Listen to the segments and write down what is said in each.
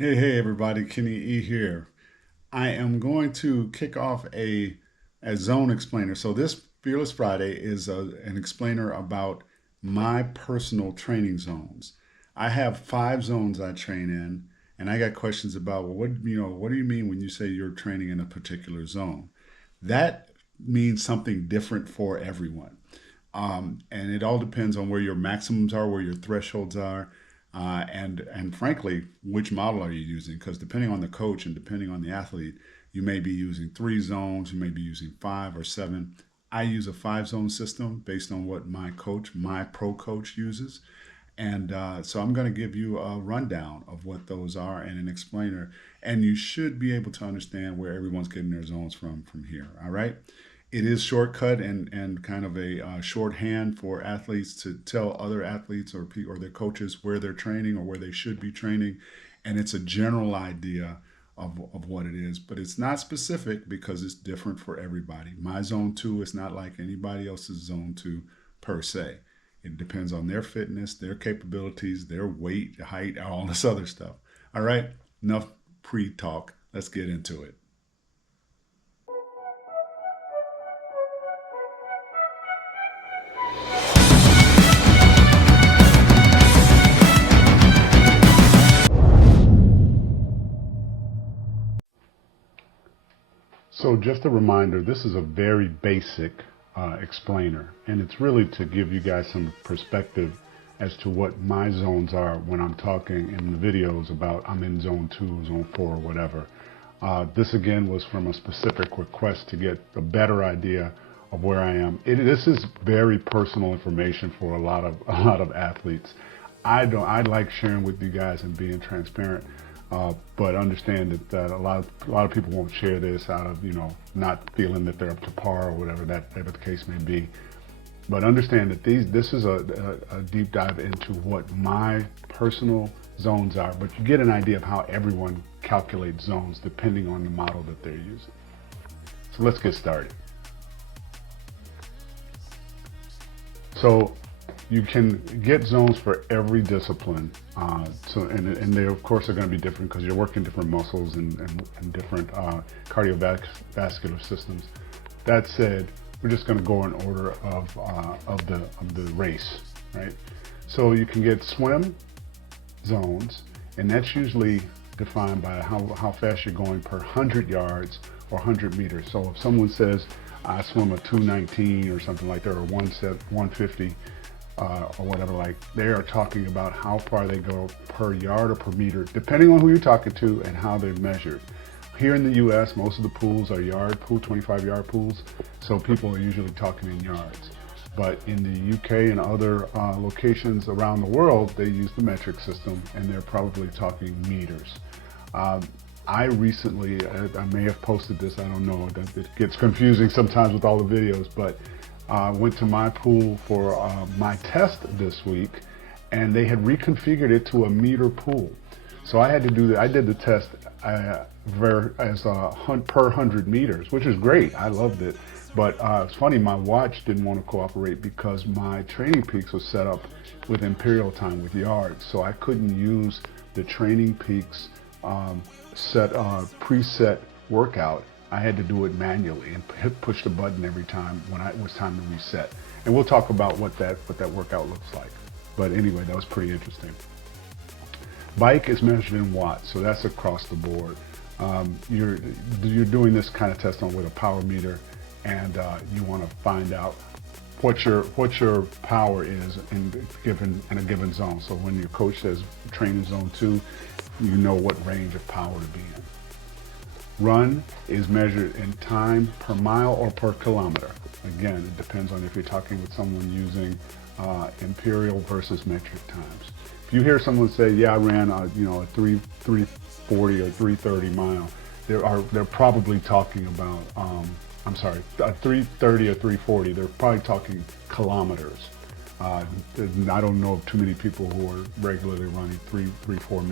Hey everybody, Kenny E here. I am going to kick off a zone explainer. So this Fearless Friday is an explainer about my personal training zones. I have 5 zones I train in, and I got questions about, well, what do you mean when you say you're training in a particular zone? That means something different for everyone. And it all depends on where your maximums are, where your thresholds are, and frankly, which model are you using? Because depending on the coach and depending on the athlete, you may be using 3 zones, you may be using 5 or 7. I use a 5 zone system based on what my coach, my pro coach, uses. And so I'm going to give you a rundown of what those are and an explainer. And you should be able to understand where everyone's getting their zones from here. All right. It is shortcut and kind of a shorthand for athletes to tell other athletes or their coaches where they're training or where they should be training. And it's a general idea of what it is, but it's not specific because it's different for everybody. My zone 2 is not like anybody else's zone 2 per se. It depends on their fitness, their capabilities, their weight, height, all this other stuff. All right, enough pre talk. Let's get into it. So, just a reminder this is a very basic explainer, and it's really to give you guys some perspective as to what my zones are when I'm talking in the videos about I'm in zone 2, zone 4, or whatever. This again was from a specific request to get a better idea of where I am. This is very personal information for a lot of athletes. I like sharing with you guys and being transparent, but understand that a lot of people won't share this out of not feeling that they're up to par or whatever the case may be. But understand that this is a deep dive into what my personal zones are, but you get an idea of how everyone calculates zones depending on the model that they're using. So let's get started. So you can get zones for every discipline. And they of course are going to be different because you're working different muscles and different cardiovascular systems. That said, we're just going to go in order of the race, right? So you can get swim zones, and that's usually defined by how fast you're going per 100 yards or 100 meters. So if someone says I swim a 219 or something like that, or 150 or whatever, like they are talking about how far they go per yard or per meter, depending on who you're talking to and how they're measured. Here in the U.S., most of the pools are 25-yard pools, so people are usually talking in yards. But in the U.K. and other locations around the world, they use the metric system, and they're probably talking meters. I recently, I may have posted this, I don't know, it gets confusing sometimes with all the videos, but went to my pool for my test this week, and they had reconfigured it to a meter pool. So I had to do I did the test as per 100 meters, which is great. I loved it. But it's funny, my watch didn't want to cooperate because my Training Peaks was set up with imperial time with yards. So I couldn't use the Training Peaks preset workout. I had to do it manually and push the button every time when it was time to reset. And we'll talk about what that workout looks like. But anyway, that was pretty interesting. Bike is measured in watts, so that's across the board. You're doing this kind of test on with a power meter, and you want to find out what your power is in a given zone. So when your coach says train in zone 2, you know what range of power to be in. Run is measured in time per mile or per kilometer. Again, it depends on if you're talking with someone using imperial versus metric times. If you hear someone say, "Yeah, I ran a 340 or 330 mile," they're probably talking about a 330 or 340. They're probably talking kilometers. I don't know of too many people who are regularly running 4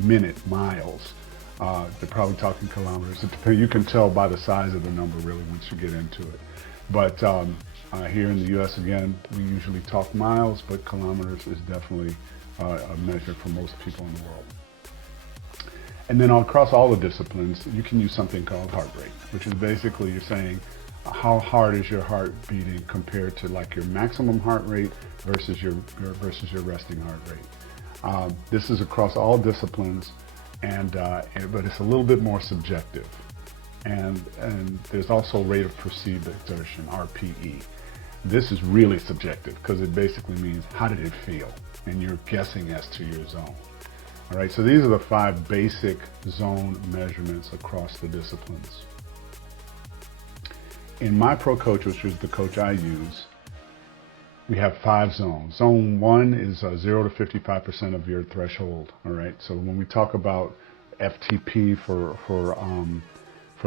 minute miles. They're probably talking kilometers. You can tell by the size of the number really once you get into it. But here in the U.S. again, we usually talk miles, but kilometers is definitely a measure for most people in the world. And then across all the disciplines, you can use something called heart rate, which is basically you're saying how hard is your heart beating compared to like your maximum heart rate versus your resting heart rate. This is across all disciplines, but it's a little bit more subjective. And there's also rate of perceived exertion, RPE. This is really subjective because it basically means how did it feel, and you're guessing as to your zone. All right, so these are the 5 basic zone measurements across the disciplines. In my pro coach, which is the coach I use, we have 5 zones. Zone 1 is 0 to 55% of your threshold. All right, so when we talk about FTP for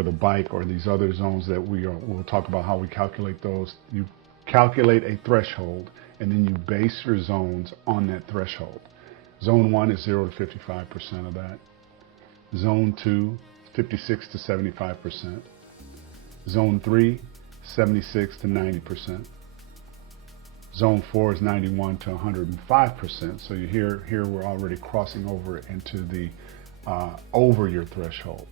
the bike or these other zones that we'll talk about how we calculate those. You calculate a threshold and then you base your zones on that threshold. Zone 1 is 0 to 55% of that. Zone 2, 56 to 75%. Zone 3, 76 to 90%. Zone 4 is 91 to 105%. So here we're already crossing over into the over your threshold.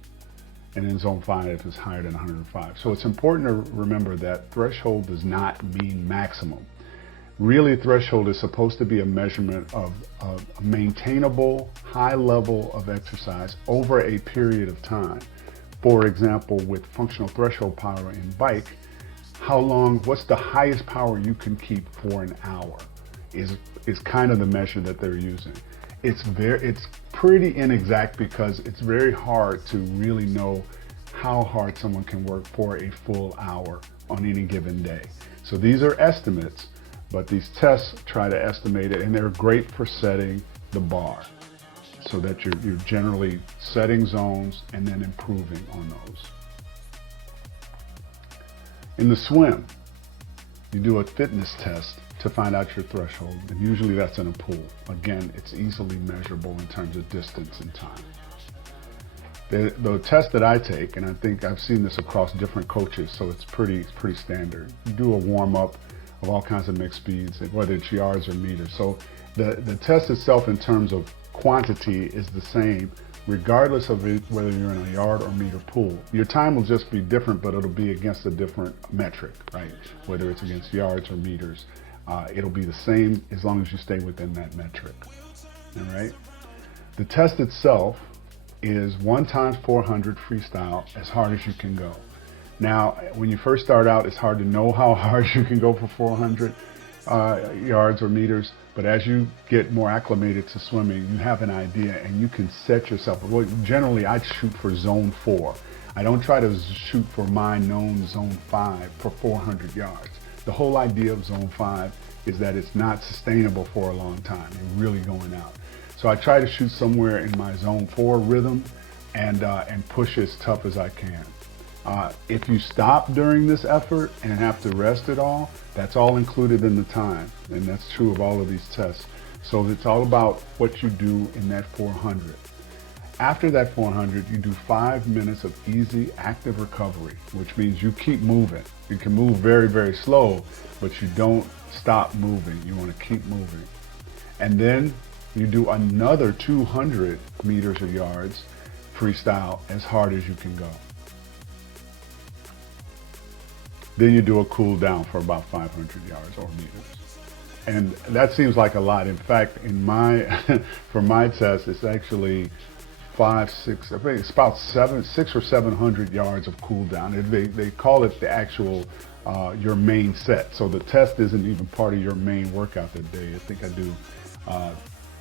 And then zone 5 is higher than 105. So it's important to remember that threshold does not mean maximum. Really, threshold is supposed to be a measurement of a maintainable high level of exercise over a period of time. For example, with functional threshold power in bike, what's the highest power you can keep for an hour is kind of the measure that they're using. It's pretty inexact because it's very hard to really know how hard someone can work for a full hour on any given day. So these are estimates, but these tests try to estimate it, and they're great for setting the bar so that you're generally setting zones and then improving on those. In the swim, you do a fitness test to find out your threshold, and usually that's in a pool. Again, it's easily measurable in terms of distance and time. The test that I take, and I think I've seen this across different coaches, so it's pretty standard. You do a warm-up of all kinds of mixed speeds, whether it's yards or meters. So the test itself in terms of quantity is the same, regardless of whether you're in a yard or meter pool. Your time will just be different, but it'll be against a different metric, right? Whether it's against yards or meters. It'll be the same as long as you stay within that metric, all right? The test itself is 1 times 400 freestyle, as hard as you can go. Now, when you first start out, it's hard to know how hard you can go for 400 yards or meters, but as you get more acclimated to swimming, you have an idea and you can set yourself. Well, generally, I shoot for zone 4. I don't try to shoot for my known zone 5 for 400 yards. The whole idea of zone 5 is that it's not sustainable for a long time. You're really going out. So I try to shoot somewhere in my zone 4 rhythm and push as tough as I can. If you stop during this effort and have to rest it all, that's all included in the time. And that's true of all of these tests. So it's all about what you do in that 400. After that 400, you do 5 minutes of easy active recovery, which means you keep moving. You can move very, very slow, but you don't stop moving. You want to keep moving. And then you do another 200 meters or yards freestyle as hard as you can go. Then you do a cool down for about 500 yards or meters. And that seems like a lot. In fact, for my test, it's actually 6 or 700 yards of cool down. They call it the actual, your main set. So the test isn't even part of your main workout that day. I think I do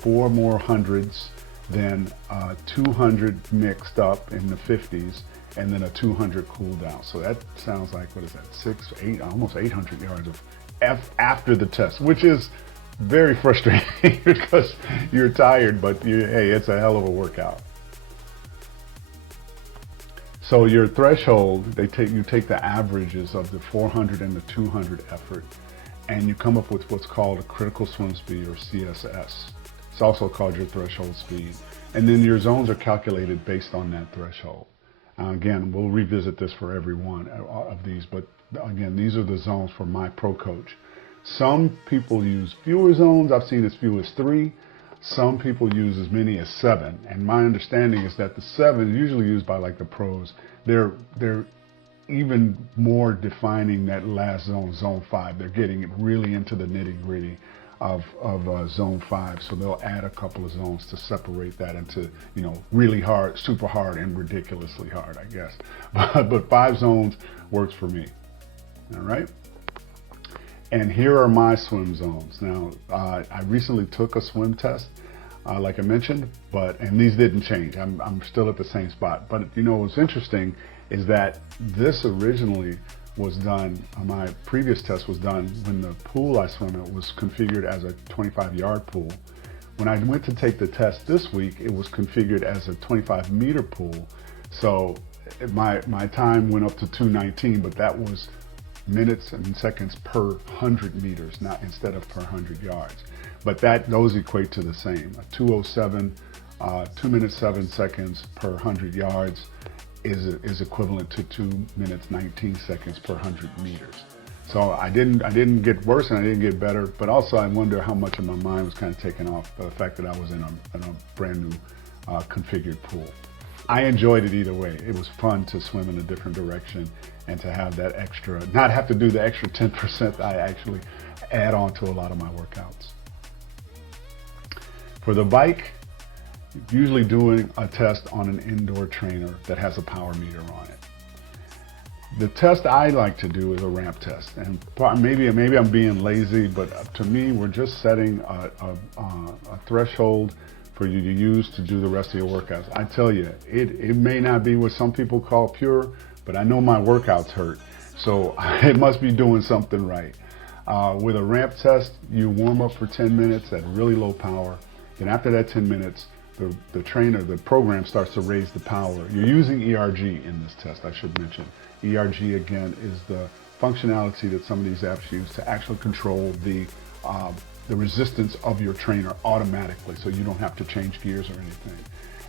4 more hundreds, then 200 mixed up in the 50s, and then a 200 cool down. So that sounds like, what is that, almost 800 yards of after the test, which is very frustrating because you're tired, but hey, it's a hell of a workout. So your threshold, you take the averages of the 400 and the 200 effort, and you come up with what's called a critical swim speed, or CSS. It's also called your threshold speed. And then your zones are calculated based on that threshold. Again, we'll revisit this for every one of these, but again, these are the zones for my pro coach. Some people use fewer zones. I've seen as few as 3. Some people use as many as 7, and my understanding is that the 7 is usually used by like the pros. They're even more defining that last zone, zone 5. They're getting really into the nitty gritty of zone 5. So they'll add a couple of zones to separate that into, you know, really hard, super hard, and ridiculously hard, I guess. But 5 zones works for me. All right. And here are my swim zones. Now, I recently took a swim test, like I mentioned, and these didn't change. I'm still at the same spot. But you know, what's interesting is that this originally was done, my previous test was done when the pool I swim at was configured as a 25-yard pool. When I went to take the test this week, it was configured as a 25-meter pool. So my time went up to 2:19, but that was minutes and seconds per 100 meters, not instead of per 100 yards. But those equate to the same. A 2:07, 2 minutes 7 seconds per 100 yards is equivalent to 2 minutes 19 seconds per 100 meters. So I didn't get worse and I didn't get better, but also I wonder how much of my mind was kind of taken off by the fact that I was in a brand new configured pool. I enjoyed it either way. It was fun to swim in a different direction and to have that extra, not have to do the extra 10% I actually add on to a lot of my workouts. For the bike, usually doing a test on an indoor trainer that has a power meter on it. The test I like to do is a ramp test, and maybe I'm being lazy, but to me, we're just setting a threshold for you to use to do the rest of your workouts. I tell you, it may not be what some people call pure, but I know my workouts hurt, so it must be doing something right. With a ramp test, you warm up for 10 minutes at really low power, and after that 10 minutes, the program starts to raise the power. You're using ERG in this test, I should mention. ERG, again, is the functionality that some of these apps use to actually control the resistance of your trainer automatically, so you don't have to change gears or anything.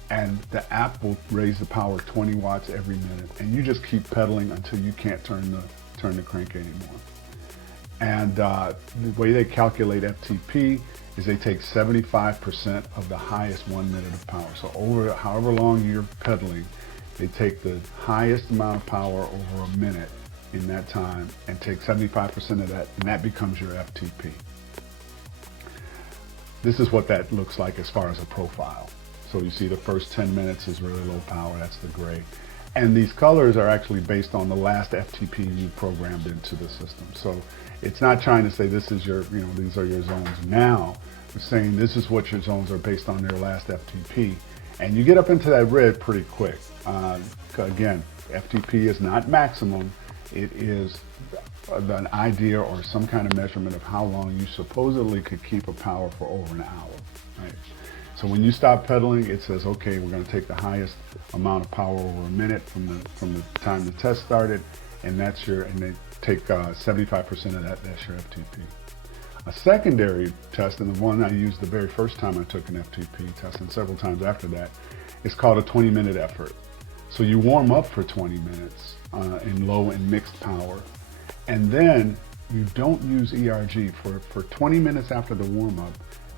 And the app will raise the power 20 watts every minute, and you just keep pedaling until you can't turn the crank anymore. And the way they calculate FTP is they take 75% of the highest 1 minute of power. So over however long you're pedaling, they take the highest amount of power over a minute in that time and take 75% of that, and that becomes your FTP. This is what that looks like as far as a profile. So you see the first 10 minutes is really low power, that's the gray. And these colors are actually based on the last FTP you programmed into the system. So it's not trying to say this is your, these are your zones now. It's saying this is what your zones are based on their last FTP. And you get up into that red pretty quick. Again, FTP is not maximum. It is an idea or some kind of measurement of how long you supposedly could keep a power for over an hour. Right? So when you stop pedaling, it says, okay, we're going to take the highest amount of power over a minute from the time the test started, and they take 75% of that. That's your FTP. A secondary test, and the one I used the very first time I took an FTP test, and several times after that, is called a 20-minute effort. So you warm up for 20 minutes in low and mixed power, and then you don't use ERG for 20 minutes after the warm-up.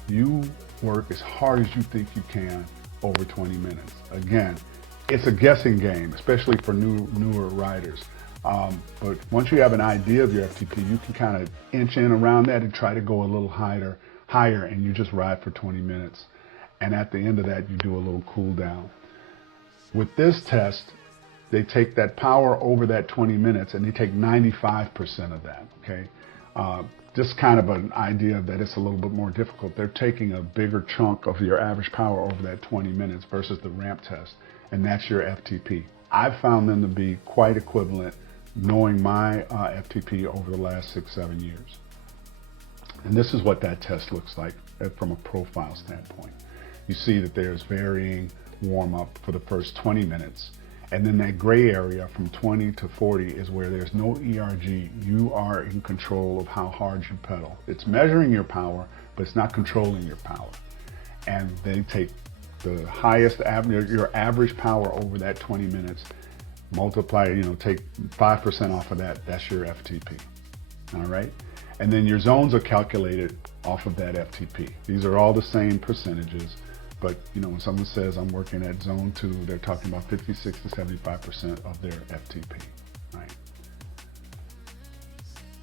You work as hard as you think you can over 20 minutes. Again, it's a guessing game, especially for newer riders. But once you have an idea of your FTP, you can kind of inch in around that and try to go a little higher, and you just ride for 20 minutes. And at the end of that, you do a little cool down. With this test, they take that power over that 20 minutes and they take 95% of that, okay? Just kind of an idea that it's a little bit more difficult. They're taking a bigger chunk of your average power over that 20 minutes versus the ramp test, and that's your FTP. I've found them to be quite equivalent, knowing my FTP over the last 6-7 years. And this is what that test looks like from a profile standpoint. You see that there's varying warm-up for the first 20 minutes. And then that gray area from 20 to 40 is where there's no ERG. You are in control of how hard you pedal. It's measuring your power, but it's not controlling your power. And they take the highest, your average power over that 20 minutes, multiply, take 5% off of that, that's your FTP. All right? And then your zones are calculated off of that FTP. These are all the same percentages, but you know, when someone says I'm working at zone 2, they're talking about 56 to 75% of their FTP, right?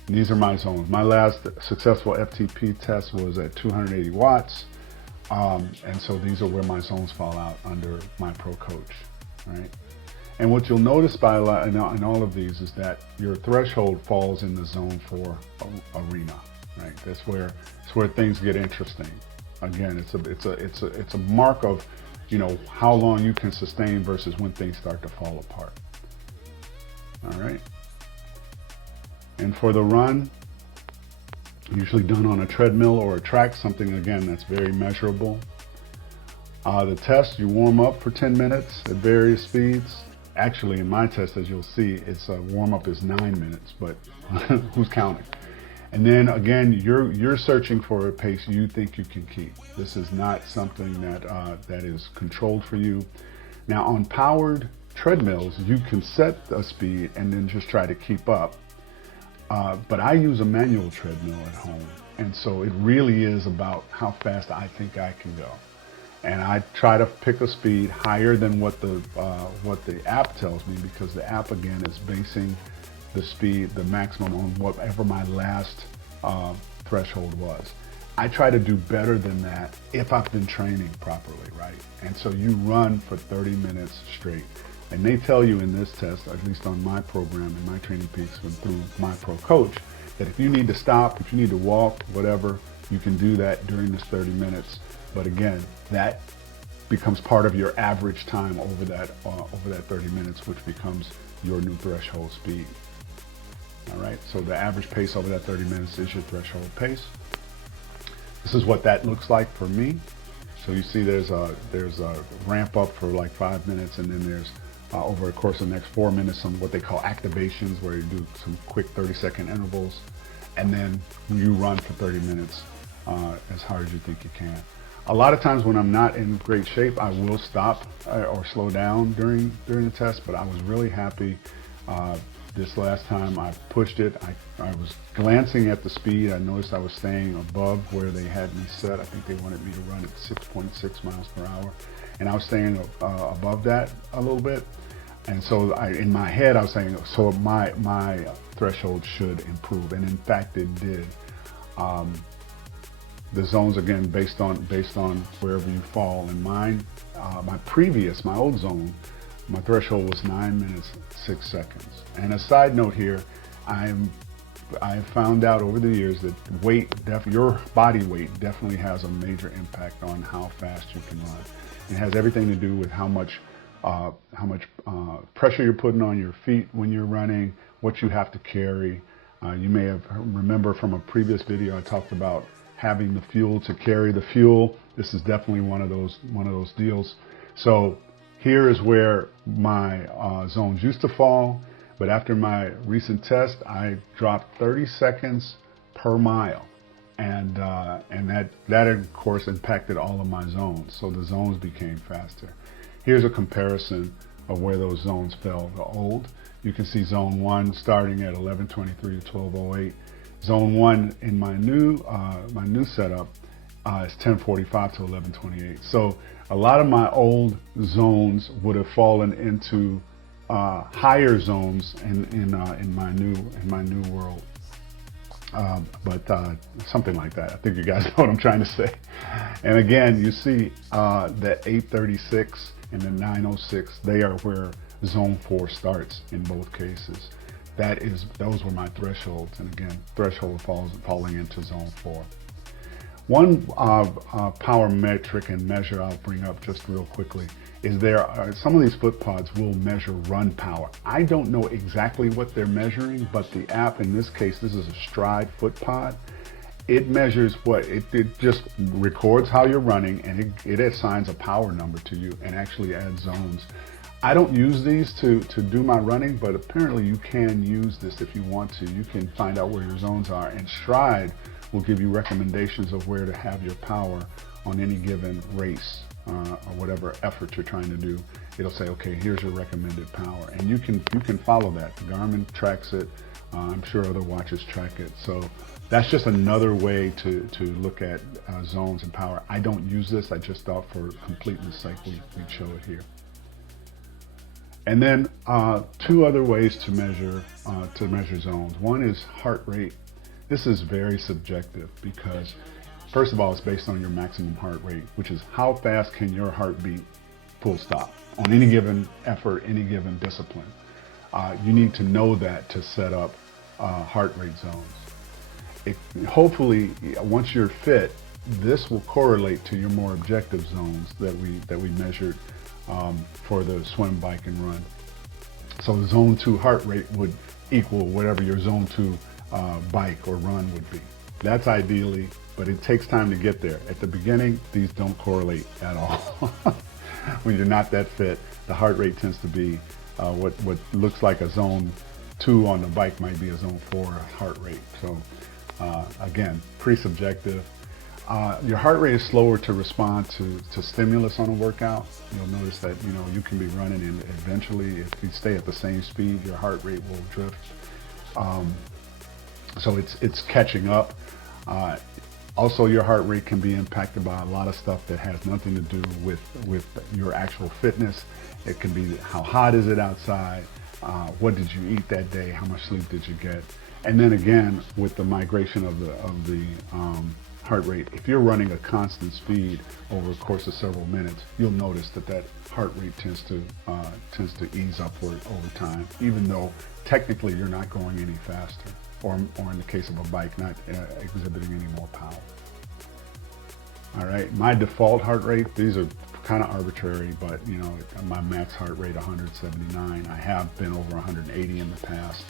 And these are my zones. My last successful FTP test was at 280 watts. And so these are where my zones fall out under my pro coach, right? And what you'll notice by in all of these is that your threshold falls in the zone 4 arena, right? That's where things get interesting. Again, it's a mark of, you know, how long you can sustain versus when things start to fall apart. All right. And for the run, usually done on a treadmill or a track, something again that's very measurable. The test, you warm up for 10 minutes at various speeds. Actually, in my test, as you'll see, it's warm up is 9 minutes, but who's counting? And then again, you're searching for a pace you think you can keep. This is not something that is controlled for you. Now, on powered treadmills, you can set a speed and then just try to keep up. But I use a manual treadmill at home, and so it really is about how fast I think I can go. And I try to pick a speed higher than what the app tells me, because the app again is basing the speed, the maximum, on whatever my last threshold was. I try to do better than that if I've been training properly, right? And so you run for 30 minutes straight. And they tell you in this test, at least on my program, in my Training Peaks and through my pro coach, that if you need to stop, if you need to walk, whatever, you can do that during this 30 minutes. But again, that becomes part of your average time over that 30 minutes, which becomes your new threshold speed. All right, so the average pace over that 30 minutes is your threshold pace. This is what that looks like for me. So you see there's a ramp up for like 5 minutes, and then there's over the course of the next 4 minutes some what they call activations, where you do some quick 30-second intervals, and then you run for 30 minutes as hard as you think you can. A lot of times when I'm not in great shape, I will stop or slow down during the test, but I was really happy this last time. I pushed it. I was glancing at the speed. I noticed I was staying above where they had me set. I think they wanted me to run at 6.6 miles per hour. And I was staying above that a little bit. And so in my head, I was saying, so my threshold should improve. And in fact, it did. The zones, again, based on wherever you fall. In mine, my old zone, my threshold was 9 minutes, 6 seconds. And a side note here, I found out over the years that your body weight definitely has a major impact on how fast you can run. It has everything to do with how much pressure you're putting on your feet when you're running, what you have to carry. You may have remember from a previous video I talked about having the fuel to carry the fuel. This is definitely one of those deals. So here is where my zones used to fall, but after my recent test, I dropped 30 seconds per mile, and that of course impacted all of my zones. So the zones became faster. Here's a comparison of where those zones fell. The old, you can see zone 1 starting at 11:23 to 12:08. Zone 1 in my new setup is 10:45 to 11:28. So a lot of my old zones would have fallen into higher zones in my new world. But something like that. I think you guys know what I'm trying to say. And again, you see that 8:36 and the 9:06, they are where zone 4 starts in both cases. Those were my thresholds, and again, threshold falling into zone 4. One power metric and measure I'll bring up just real quickly is some of these foot pods will measure run power. I don't know exactly what they're measuring, but the app, in this case, this is a Stride foot pod. It measures it just records how you're running, and it assigns a power number to you and actually adds zones. I don't use these to do my running, but apparently you can use this if you want to. You can find out where your zones are, and Stride will give you recommendations of where to have your power on any given race or whatever effort you're trying to do. It'll say, okay, here's your recommended power, and you can follow that. Garmin tracks it. I'm sure other watches track it. So That's just another way to look at zones and power. I don't use this. I just thought for completeness sake we'd show it here. And then two other ways to measure zones. One is heart rate. This is very subjective because, first of all, it's based on your maximum heart rate, which is how fast can your heart beat, full stop, on any given effort, any given discipline. You need to know that to set up heart rate zones. Hopefully, once you're fit, this will correlate to your more objective zones that we measured for the swim, bike, and run. So the zone 2 heart rate would equal whatever your zone 2 bike or run would be. That's ideally, but it takes time to get there. At the beginning, these don't correlate at all. When you're not that fit, the heart rate tends to be what looks like a zone 2 on the bike might be a zone 4 heart rate. So again, pretty subjective. Your heart rate is slower to respond to stimulus on a workout. You'll notice that you can be running and eventually, if you stay at the same speed, your heart rate will drift. So it's catching up. Also, your heart rate can be impacted by a lot of stuff that has nothing to do with your actual fitness. It can be how hot is it outside, what did you eat that day, how much sleep did you get, and then again with the migration of the heart rate. If you're running a constant speed over the course of several minutes, you'll notice that heart rate tends to ease upward over time, even though technically you're not going any faster, or in the case of a bike, not exhibiting any more power. All right, my default heart rate, these are kind of arbitrary, but my max heart rate 179. I have been over 180 in the past.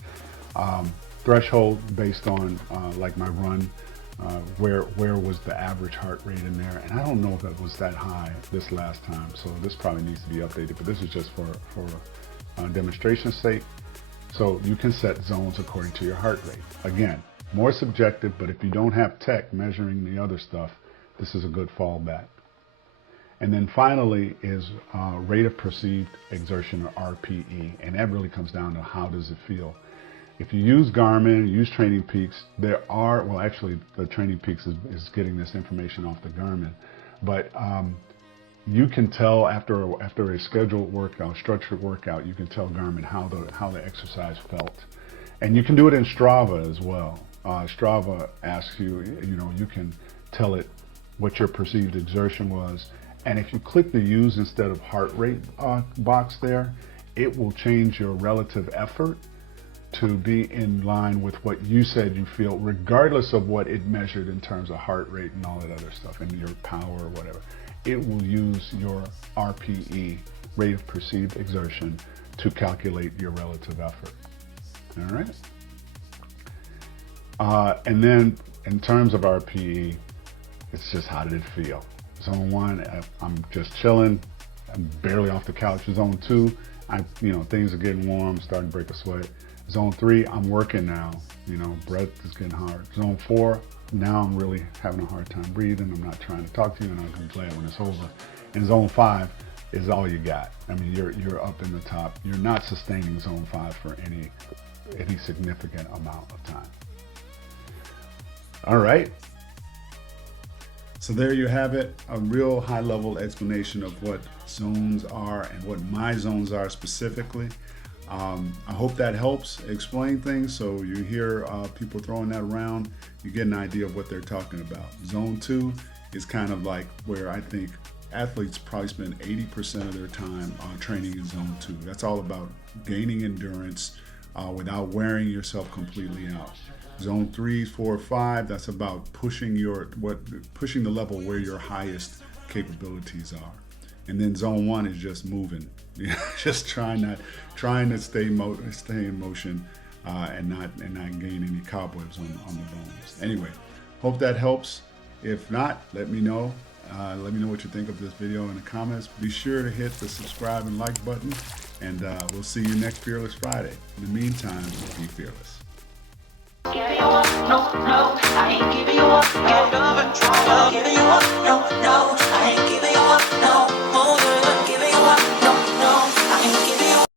Threshold based on like my run, where was the average heart rate in there, and I don't know if it was that high this last time, so this probably needs to be updated, but this is just for demonstration's sake. So you can set zones according to your heart rate. Again, more subjective, but if you don't have tech measuring the other stuff, this is a good fallback. And then finally is rate of perceived exertion, or RPE, and that really comes down to how does it feel. If you use Garmin, use Training Peaks, well actually the Training Peaks is getting this information off the Garmin, but you can tell after a scheduled workout, structured workout, you can tell Garmin how the exercise felt. And you can do it in Strava as well. Strava asks you, you can tell it what your perceived exertion was. And if you click the use instead of heart rate box there, it will change your relative effort to be in line with what you said you feel, regardless of what it measured in terms of heart rate and all that other stuff, and your power or whatever. It will use your RPE, rate of perceived exertion, to calculate your relative effort. All right? And then in terms of RPE, it's just how did it feel? Zone 1, I'm just chilling, I'm barely off the couch. Zone 2, things are getting warm, starting to break a sweat. Zone 3, I'm working now, breath is getting hard. Zone 4, now I'm really having a hard time breathing. I'm not trying to talk to you, and I'm gonna play it when it's over. And Zone 5 is all you got. I mean, you're up in the top. You're not sustaining Zone 5 for any significant amount of time. All right. So there you have it, a real high-level explanation of what zones are and what my zones are specifically. I hope that helps explain things. So you hear people throwing that around, you get an idea of what they're talking about. Zone 2 is kind of like where I think athletes probably spend 80% of their time training in Zone 2. That's all about gaining endurance without wearing yourself completely out. Zone 3, 4, 5, that's about pushing the level where your highest capabilities are. And then Zone 1 is just moving, just trying to stay in motion and not gain any cobwebs on the bones. Anyway, hope that helps. If not, let me know. Let me know what you think of this video in the comments. Be sure to hit the subscribe and like button, and we'll see you next Fearless Friday. In the meantime, be fearless. Giving you up, no, I ain't giving you up, no, giving you up, no,